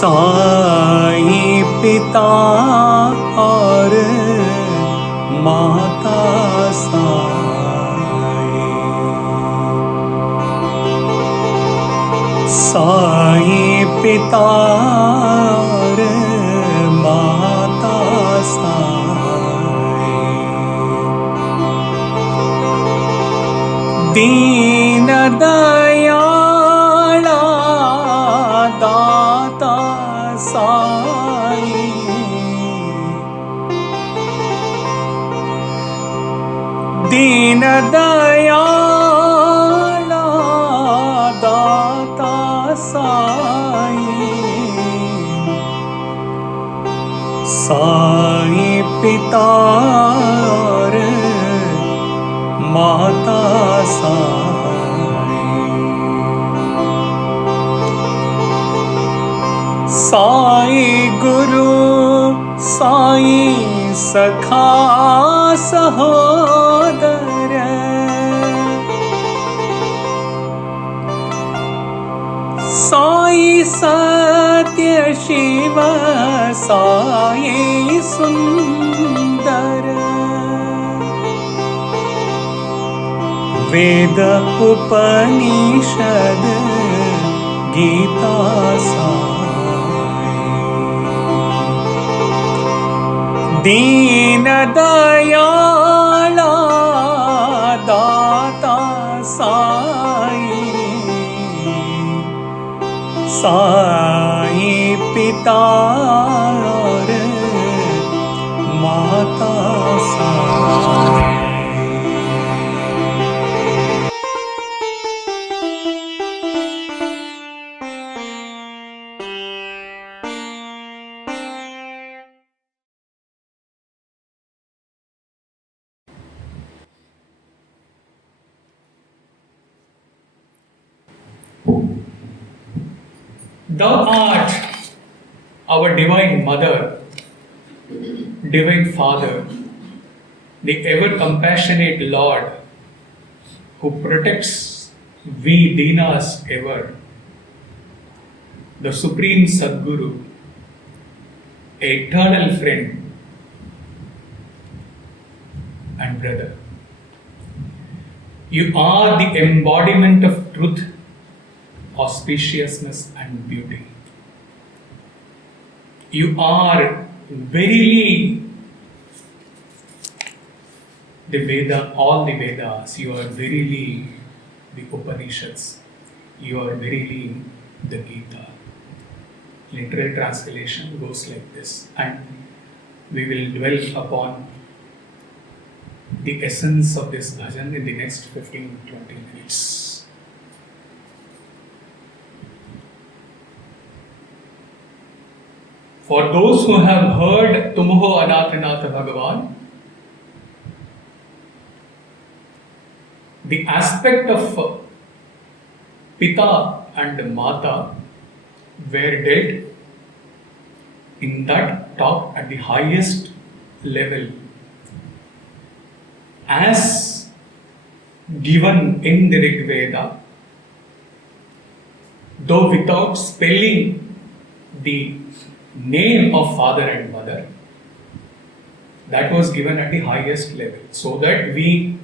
साईं पिता और माता साईं, साईं पिता और माता साईं, दीन दयाला दाता साईं, दीन दयाला दाता साईं, साईं पिता और माता साईं, साईं गुरु साईं सखा सहोदर, साईं सत्य शिव साईं सुंदर, वेद उपनिषद गीता साईं, दीन दयाला दाता साईं, साईं पिता और माता Sai. Thou art our Divine Mother, Divine Father, the ever-compassionate Lord, who protects we Deenas ever, the Supreme Sadguru, eternal friend and brother. You are the embodiment of truth, auspiciousness and beauty. You are verily the Veda, all the Vedas. You are verily the Upanishads. You are verily the Geeta. Literal translation goes like this, and we will dwell upon the essence of this bhajan in the next 15-20 minutes. For those who have heard Tumho Anathanatha Bhagavan, the aspect of Pita and Mata were dealt in that talk at the highest level, as given in the Rig Veda, though without spelling the name of father and mother. That was given at the highest level, so that we,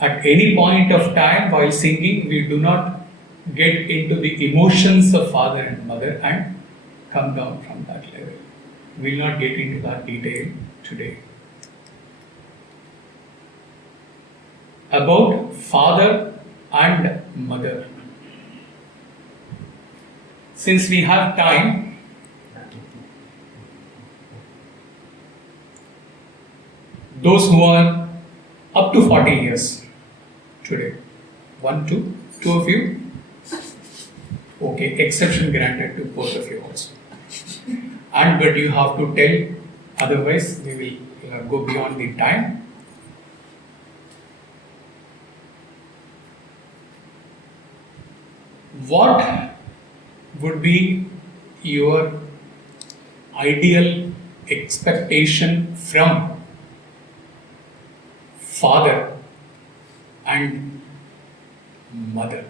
at any point of time while singing, we do not get into the emotions of father and mother and come down from that level. We will not get into that detail today. About father and mother. Since we have time, those who are up to 40 years today, two of you, okay, exception granted to both of you also, and but you have to tell, otherwise we will go beyond the time. What would be your ideal expectation from father and mother,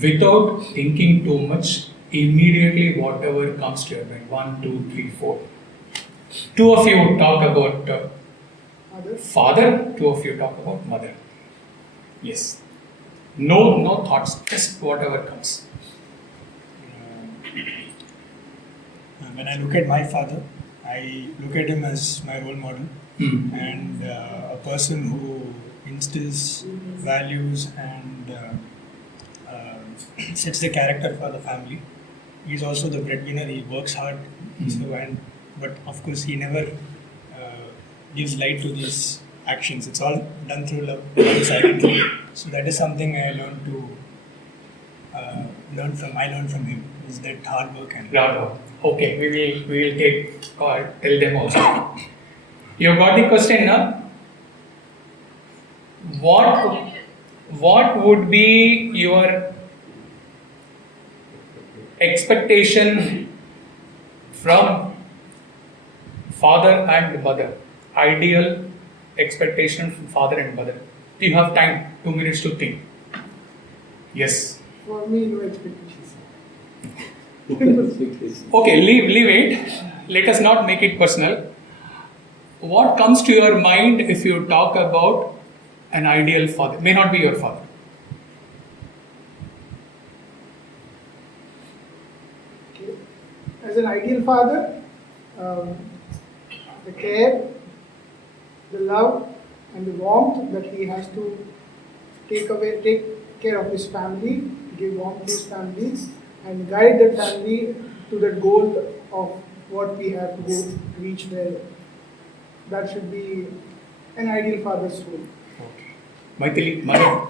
without thinking too much, immediately whatever comes to your mind. 1, 2, 3, 4. Two of you talk about father, two of you talk about mother. Yes. No thoughts, just whatever comes. When I look at my father, I look at him as my role model and a person who instills values and sets the character for the family. He's also the breadwinner. He works hard, but of course he never gives light to these actions. It's all done through love, done silently. So that is something I learned from him. Is that hard work and okay, we will take call. Tell them also. You got the question now? What would be your expectation from father and mother? Ideal expectation from father and mother. Do you have time? 2 minutes to think. Yes. For me, no expectations. Okay, leave it. Let us not make it personal. What comes to your mind if you talk about an ideal father? May not be your father. Okay. As an ideal father, the care, the love, and the warmth that he has to take care of his family, give warmth to his family, and guide the family to the goal of what we have to go reach there. That should be an ideal father's role. Okay. Maithili, mother.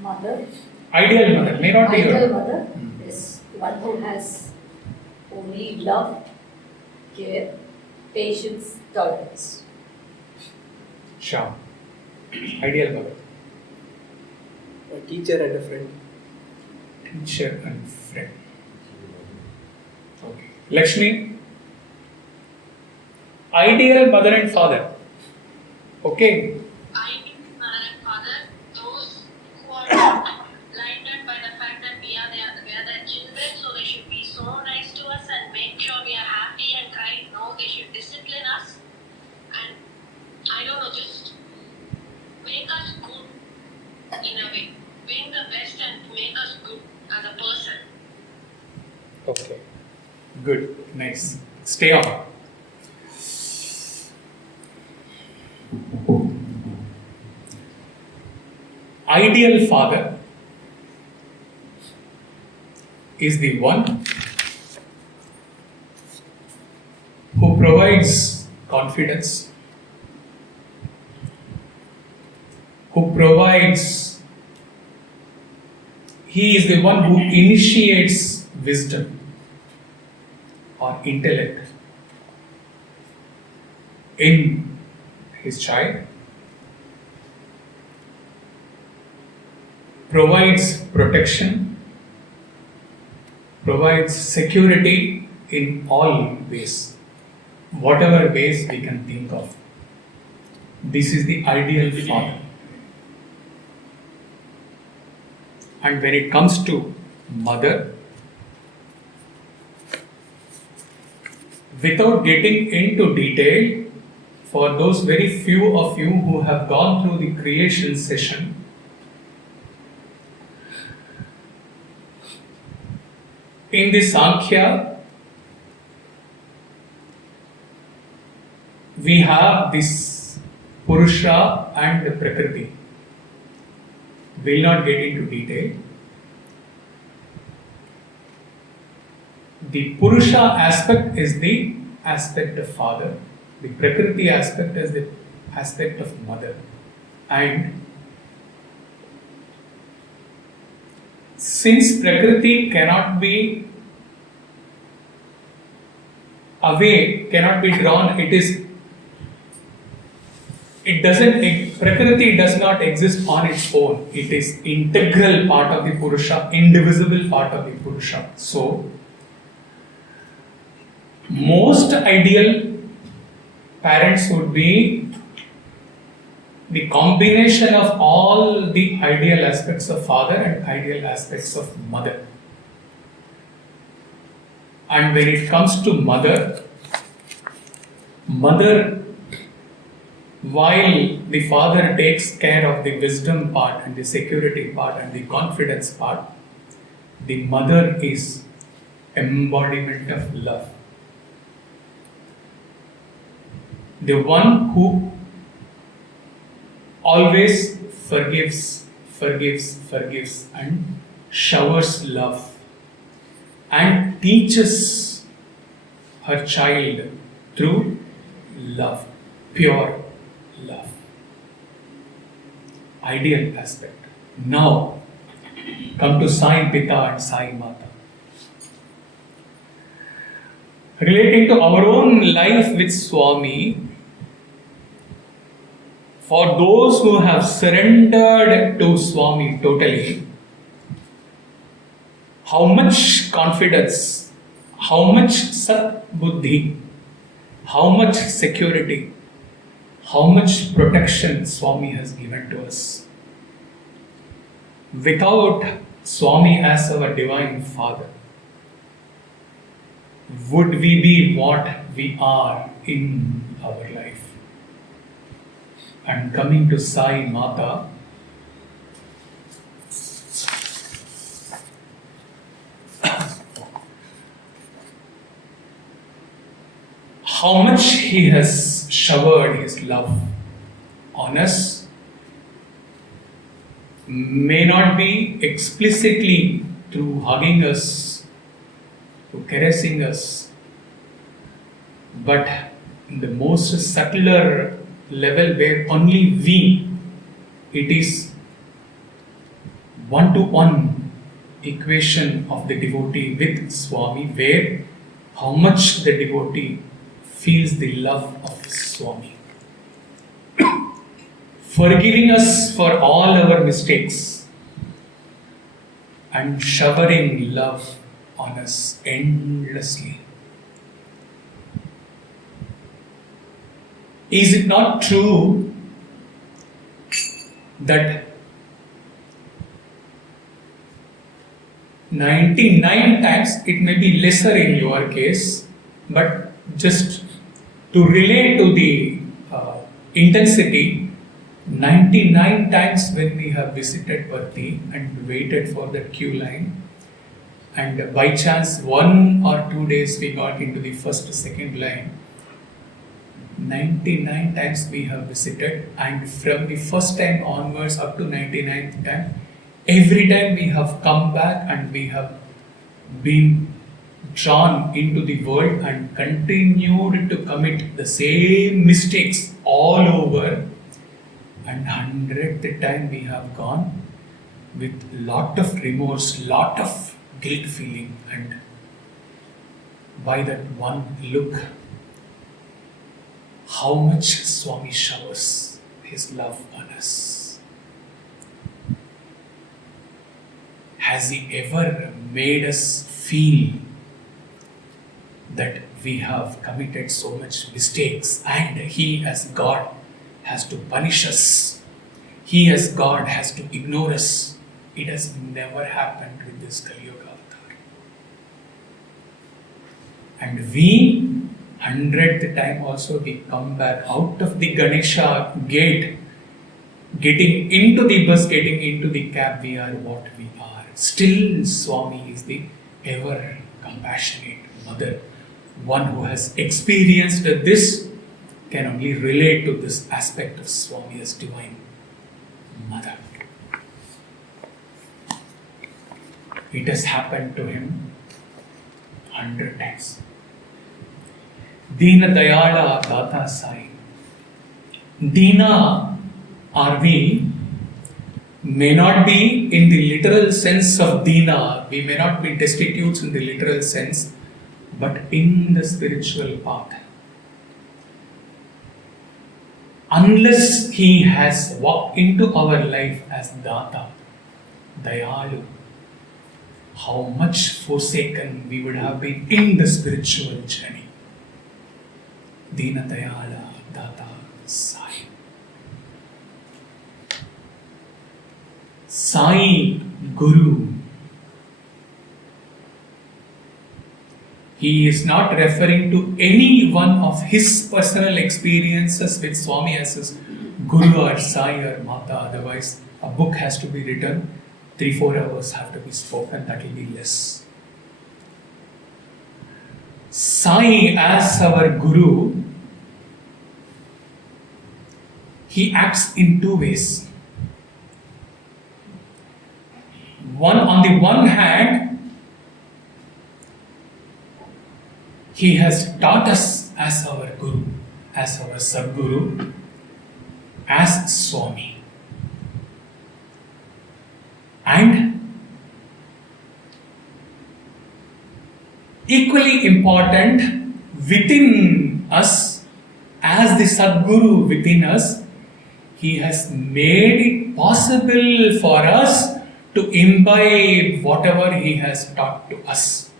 Mother. Ideal mother, may not be your Ideal mother is one who has only love, care, patience, tolerance. Sham. Ideal mother. A teacher and a friend. Teacher and friend. Okay. Lakshmi. Ideal mother and father. Okay. Ideal mother and father, those who are blinded by the fact that we are their children, so they should be so nice to us and make sure we are happy and kind. No, they should discipline us and I don't know, just make us good in a way. Being the best and make us good as a person. Okay. Good. Nice. Stay on. Ideal father is the one who provides confidence, he is the one who initiates wisdom or intellect in his child, provides protection, provides security in all ways, whatever ways we can think of. This is the ideal father. And when it comes to mother, without getting into detail, for those very few of you who have gone through the creation session, in the Sankhya, we have this Purusha and the Prakriti. Will not get into detail. The Purusha aspect is the aspect of father. The Prakriti aspect is the aspect of mother. And since Prakriti cannot be away, cannot be drawn, Prakriti does not exist on its own. It is integral part of the Purusha, indivisible part of the Purusha. So, most ideal parents would be the combination of all the ideal aspects of father and ideal aspects of mother. And when it comes to mother, while the father takes care of the wisdom part and the security part and the confidence part, the mother is embodiment of love. The one who always forgives and showers love and teaches her child through love, pure love. Ideal aspect. Now, come to Sai Pita and Sai Mata. Relating to our own life with Swami, for those who have surrendered to Swami totally, how much confidence, how much sat buddhi, how much security, how much protection Swami has given to us. Without Swami as our Divine Father, would we be what we are in our life? And coming to Sai Mata, how much he has showered his love on us may not be explicitly through hugging us, through caressing us, but in the most subtler level where only we, it is one-to-one equation of the devotee with Swami, where how much the devotee feels the love of Swami. Forgiving us for all our mistakes and showering love on us endlessly. Is it not true that 99 times, it may be lesser in your case, but just to relate to the intensity, 99 times when we have visited Bhakti and waited for that queue line, and by chance 1 or 2 days we got into the first, second line, 99 times we have visited, and from the first time onwards up to 99th time, every time we have come back and we have been drawn into the world and continued to commit the same mistakes all over, and 100th time we have gone with lot of remorse, lot of guilt feeling, and by that one look, how much Swami showers his love on us. Has he ever made us feel that we have committed so much mistakes and he as God has to punish us? He as God has to ignore us? It has never happened with this Kali Yuga avatar. And we, 100th time also, we come back out of the Ganesha gate, getting into the bus, getting into the cab, we are what we are. Still Swami is the ever compassionate mother. One who has experienced this can only relate to this aspect of Swami as Divine Mother. It has happened to him 100 times. Deena, Dayala, Daata, Sai. Deena are we may not be in the literal sense of Deena, we may not be destitutes in the literal sense, but in the spiritual path. Unless he has walked into our life as Daata, Dayalu, how much forsaken we would have been in the spiritual journey. Deena, Dayala, Daata, Sai. Sai Guru. He is not referring to any one of his personal experiences with Swami as his Guru or Sai or Mata. Otherwise, a book has to be written, 3-4 hours have to be spoken, that will be less. Sai as our Guru, he acts in two ways. On the one hand, he has taught us as our Guru, as our Sadguru, as Swami. And equally important, within us, as the Sadguru within us, he has made it possible for us to imbibe whatever he has taught to us.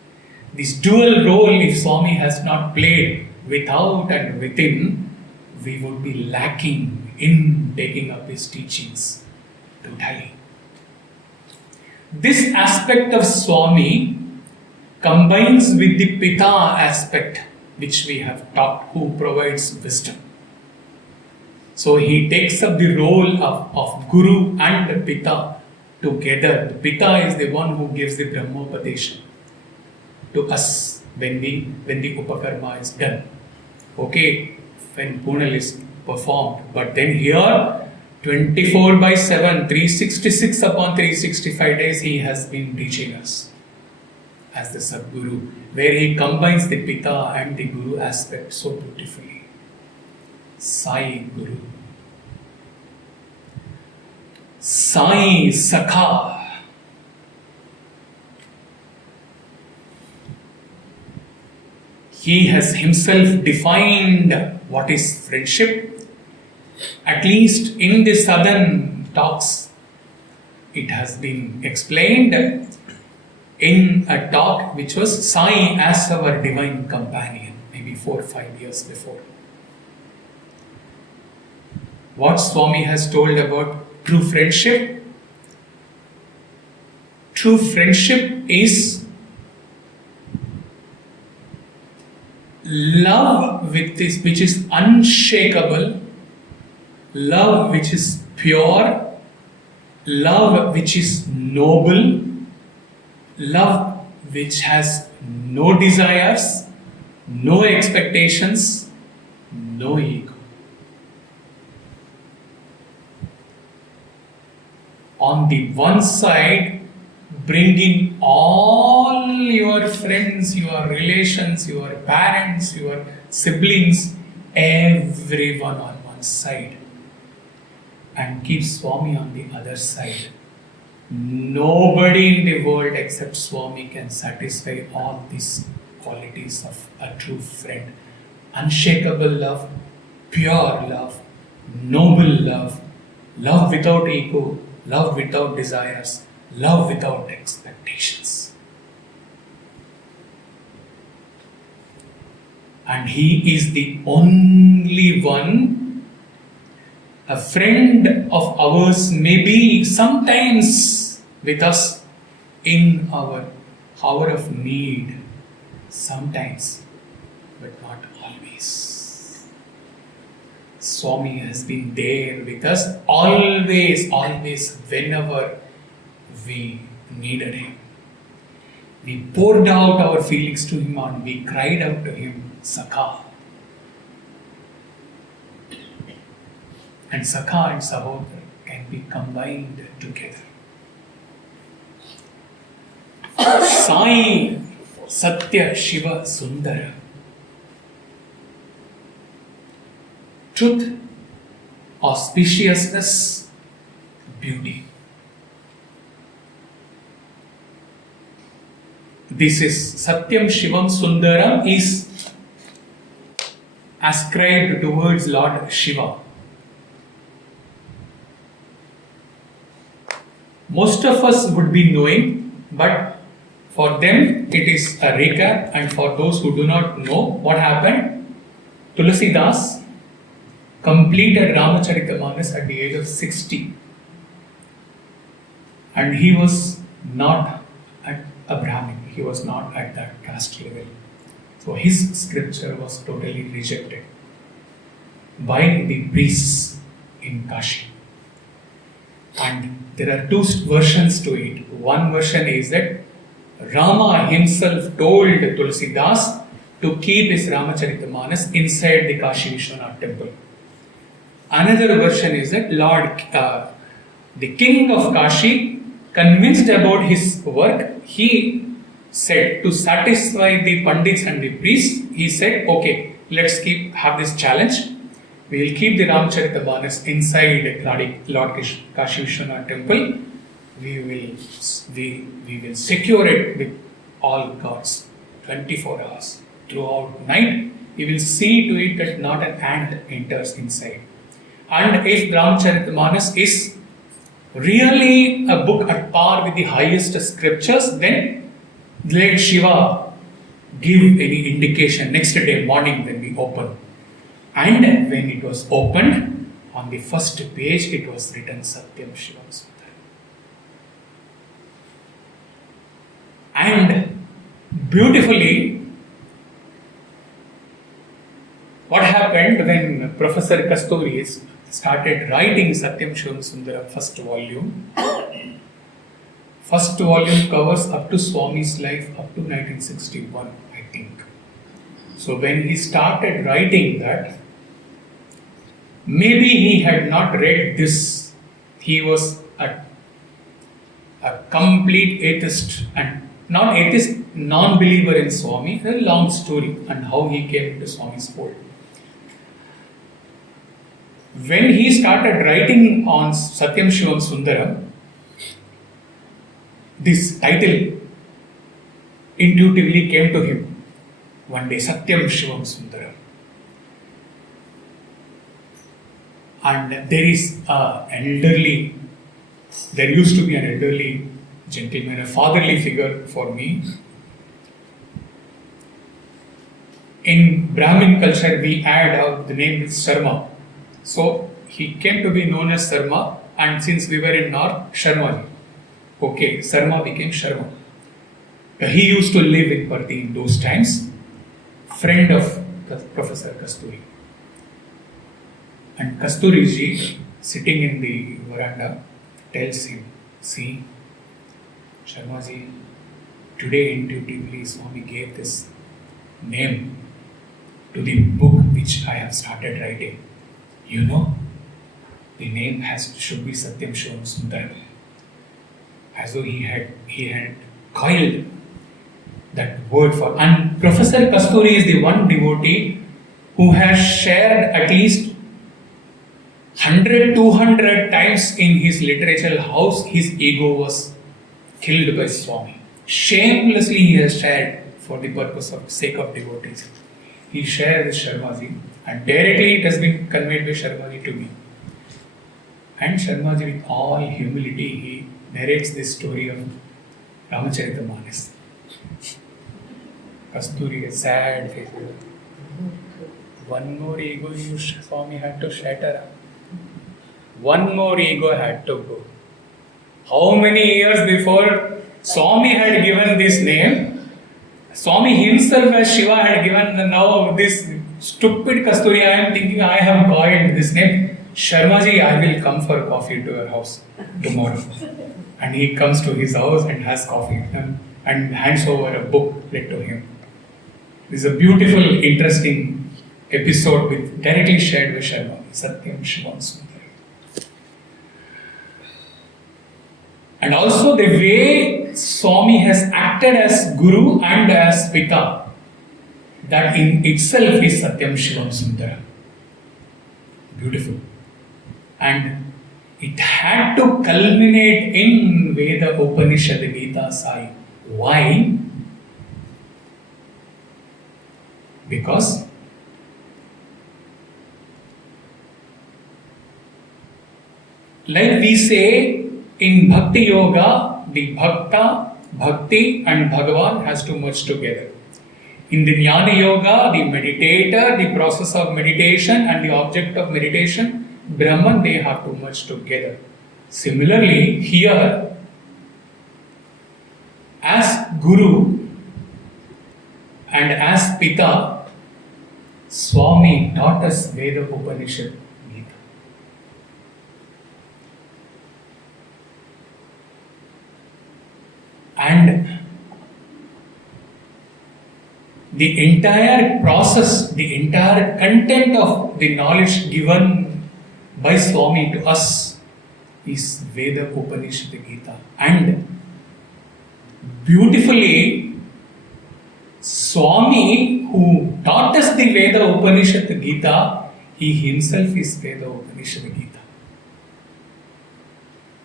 This dual role, if Swami has not played without and within, we would be lacking in taking up his teachings totally. This aspect of Swami combines with the Pitha aspect, which we have taught, who provides wisdom. So he takes up the role of Guru and Pitha together. The Pitha is the one who gives the Brahmopadesha to us when the Upakarma is done. Okay, when Punal is performed. But then here, 24/7, 366 upon 365 days, he has been teaching us as the Sadguru, where he combines the Pitha and the Guru aspect so beautifully. Sai Guru. Sai Sakha. He has himself defined what is friendship. At least in the southern talks, it has been explained in a talk which was Sai as our divine companion, maybe 4 or 5 years before. What Swami has told about true friendship? True friendship is love which is unshakable, love which is pure, love which is noble, love which has no desires, no expectations, no ego. On the one side, bringing all your friends, your relations, your parents, your siblings, everyone on one side, and keep Swami on the other side. Nobody in the world except Swami can satisfy all these qualities of a true friend. Unshakable love, pure love, noble love, love without ego, love without desires, love without expectations. And he is the only one. A friend of ours may be sometimes with us in our hour of need, sometimes, but not always. Swami has been there with us always, whenever we needed him. We poured out our feelings to him and we cried out to him, Sakha. And Sakha and Sahodara can be combined together. Sai, Sathya, Shiva, Sundara. Truth, auspiciousness, beauty. This is Satyam, Shivam, Sundara is ascribed towards Lord Shiva. Most of us would be knowing, but for them it is a recap, and for those who do not know what happened, Tulasidas completed Ramacharita Manas at the age of 60. And he was not at a Brahmin, he was not at that caste level. So his scripture was totally rejected by the priests in Kashi. And there are two versions to it. One version is that Rama himself told Tulsidas to keep his Ramacharita inside the Kashi Vishwanath temple. Another version is that the king of Kashi, convinced about his work, he said to satisfy the Pandits and the priests, he said, okay, let's have this challenge. We will keep the Ramacharita inside Lord Kashi Vishwanath temple. We will secure it with all gods, 24 hours. Throughout night, we will see to it that not an ant enters inside. And if Ramacharita is really a book at par with the highest scriptures, then let Shiva give any indication next day morning when we open. And when it was opened, on the first page it was written Satyam Shivam Sundara. And beautifully, what happened when Professor Kasturi started writing Satyam Shivam Sundara first volume? First volume covers up to Swami's life up to 1961, I think. So when he started writing that, maybe he had not read this. He was a complete atheist, and not atheist, non-believer in Swami. A long story and how he came into Swami's fold. When he started writing on Satyam Shivam Sundaram, this title intuitively came to him one day, Satyam Shivam Sundaram. And there used to be an elderly gentleman, a fatherly figure for me. In Brahmin culture, we add the name Sharma. So he came to be known as Sarma, and since we were in North, Sharma. Okay, Sarma became Sharma. He used to live in Parthi in those times, friend of Professor Kasturi. And Kasturi ji, sitting in the veranda, tells him, see, Sharma ji, today intuitively Swami gave this name to the book which I have started writing. You know, the name should be Satyam Shivam Sundara. As though he had coiled that word for. And Professor Kasturi is the one devotee who has shared at least 100, 200 times in his literature how his ego was killed by Swami. Shamelessly he has shared for the purpose of sake of devotees. He shared with Sharmaji, and directly it has been conveyed by Sharmaji to me. And Sharmaji, with all humility, he narrates this story of Ramacharita. Kasturi, a sad face. One more ego Swami had to shatter. One more ego had to go. How many years before Swami had given this name? Swami himself as Shiva had given now this stupid Kasturi. I am thinking I have coined this name. Sharmaji, I will come for coffee to your house tomorrow. And he comes to his house and has coffee and hands over a book read to him. This is a beautiful, interesting episode directly shared with Sharma, Satyam Shivam Sundara. And also the way Swami has acted as Guru and as Pita, that in itself is Satyam Shivam Sundara. Beautiful. And it had to culminate in Veda, Upanishada, Geeta, Sai. Why? Because like we say in Bhakti Yoga, the Bhakta, Bhakti and Bhagavan has to merge together. In the Jnana Yoga, the meditator, the process of meditation and the object of meditation, Brahman, they have to merge together. Similarly, here Guru and as Pita, Swami taught us Veda, Upanishad, Geeta. And the entire process, the entire content of the knowledge given by Swami to us is Veda, Upanishad, Geeta. And beautifully, Swami, who taught us the Veda, Upanishad, Geeta, he himself is Veda, Upanishad, Geeta.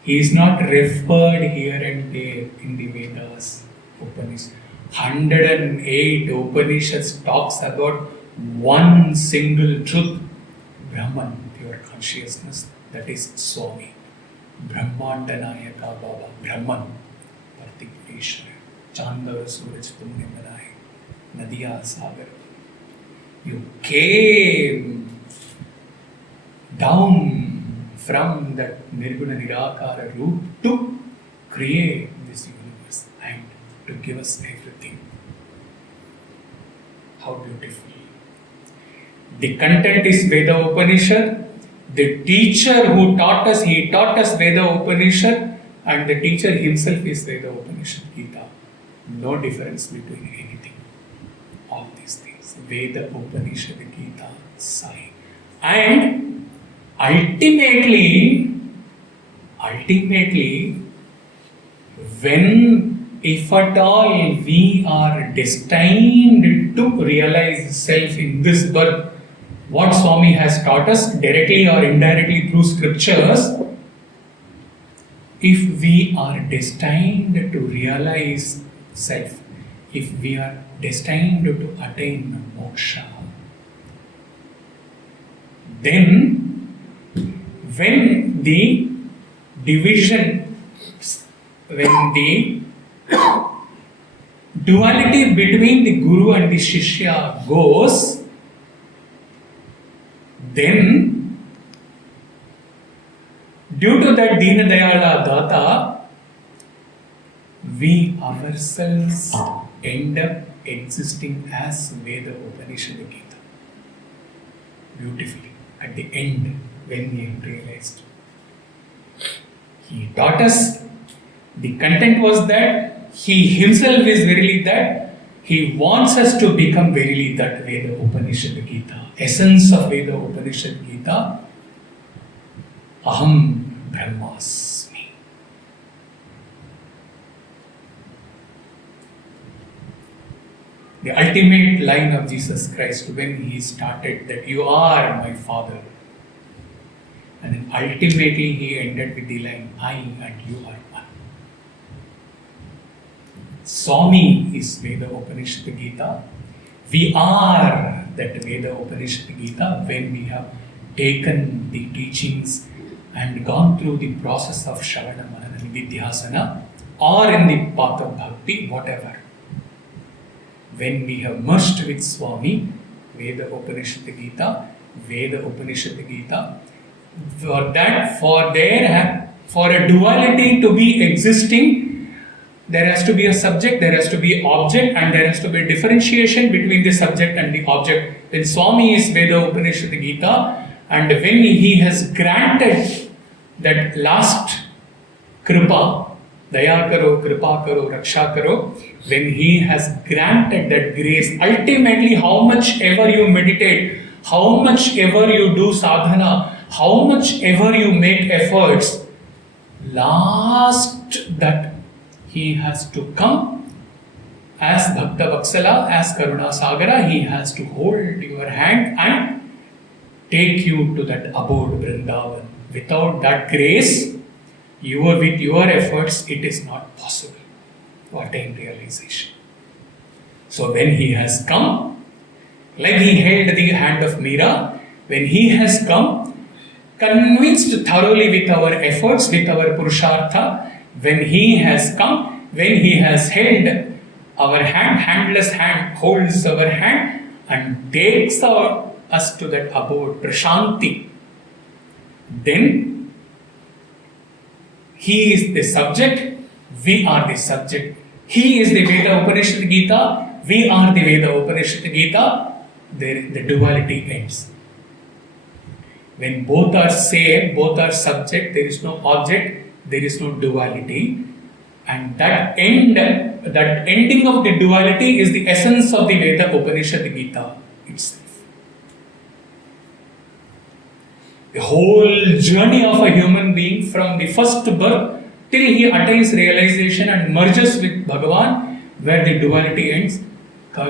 He is not referred here and there in the Vedas, Upanishads. 108 Upanishads talks about one single truth, Brahman, pure consciousness, that is Swami. Brahmandanayaka Baba, Brahman, Partikeshwara, Chandava Suraj Tumne Banaye, Nadiya Sagar. You came down from that Nirguna Nirakara root to create this universe and to give us everything. How beautiful. The content is Veda Upanishad. The teacher who taught us, he taught us Veda Upanishad, and the teacher himself is Veda Upanishad Geeta. No difference between anything. All these things. Veda Upanishad Geeta Sai. And ultimately, when, if at all, we are destined to realize self in this birth, what Swami has taught us directly or indirectly through scriptures, if we are destined to realize self, if we are destined to attain moksha, then when the division, when the duality between the Guru and the Shishya goes, then due to that Deena, Dayala, Daata, we ourselves end up existing as Veda, Upanishad, Geeta. Beautifully, at the end, when we realized. He taught us, the content was that, he himself is verily that, he wants us to become verily that Veda, Upanishad, Geeta. Essence of Veda, Upanishad, Geeta, Aham Brahmasmi. The ultimate line of Jesus Christ when he started that you are my Father. And then ultimately he ended with the line, I and you are one. Swami is Veda, Upanishad, Geeta. We are that Veda, Upanishad, Geeta when we have taken the teachings and gone through the process of Shravana, Manana, Nididhyasana, or in the path of Bhakti, whatever. When we have merged with Swami, Veda, Upanishad, Geeta, Veda, Upanishad, Geeta, for that, for a duality to be existing, there has to be a subject, there has to be object, and there has to be a differentiation between the subject and the object. Then Swami is Veda, Upanishad, Geeta, and when he has granted that last kripa, daya karo, kripa karo, raksha karo, when he has granted that grace, ultimately how much ever you meditate, how much ever you do sadhana, how much ever you make efforts, last that he has to come as Bhakta Vatsala, as Karuna Sagara, he has to hold your hand and take you to that abode Vrindavan. Without that grace, with your efforts, it is not possible to attain realization. So when he has come, like he held the hand of Meera, when he has come, convinced thoroughly with our efforts, with our purushartha, when he has come, when he has held our hand, handless hand holds our hand and takes us to that abode, Prashanti, then he is the subject, we are the subject. He is the Veda Upanishad Geeta, we are the Veda Upanishad Geeta, the duality ends. When both are same, both are subject, there is no object, there is no duality. And that ending of the duality is the essence of the Veda Upanishad Geeta itself. The whole journey of a human being from the first birth till he attains realization and merges with Bhagavan, where the duality ends,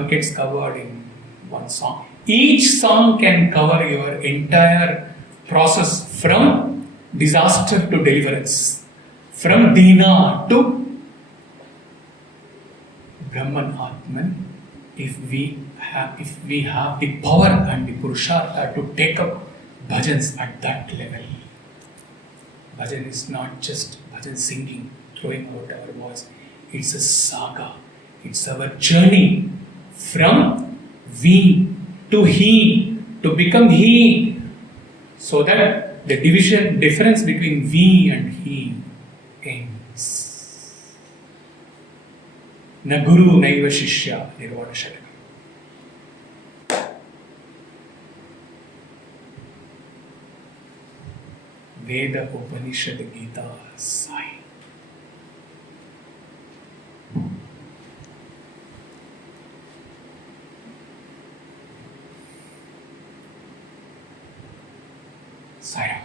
gets covered in one song. Each song can cover your entire process from disaster to deliverance, from Deena to Brahman Atman, if we have the power and the purushartha to take up bhajans at that level. Bhajan is not just bhajan singing, throwing out our voice. It's a saga. It's our journey from we to he, to become he, so that the difference between we and he ends. Na guru naiva shishya nirvana shadaka. Veda Upanishad Geeta Sai. Saya.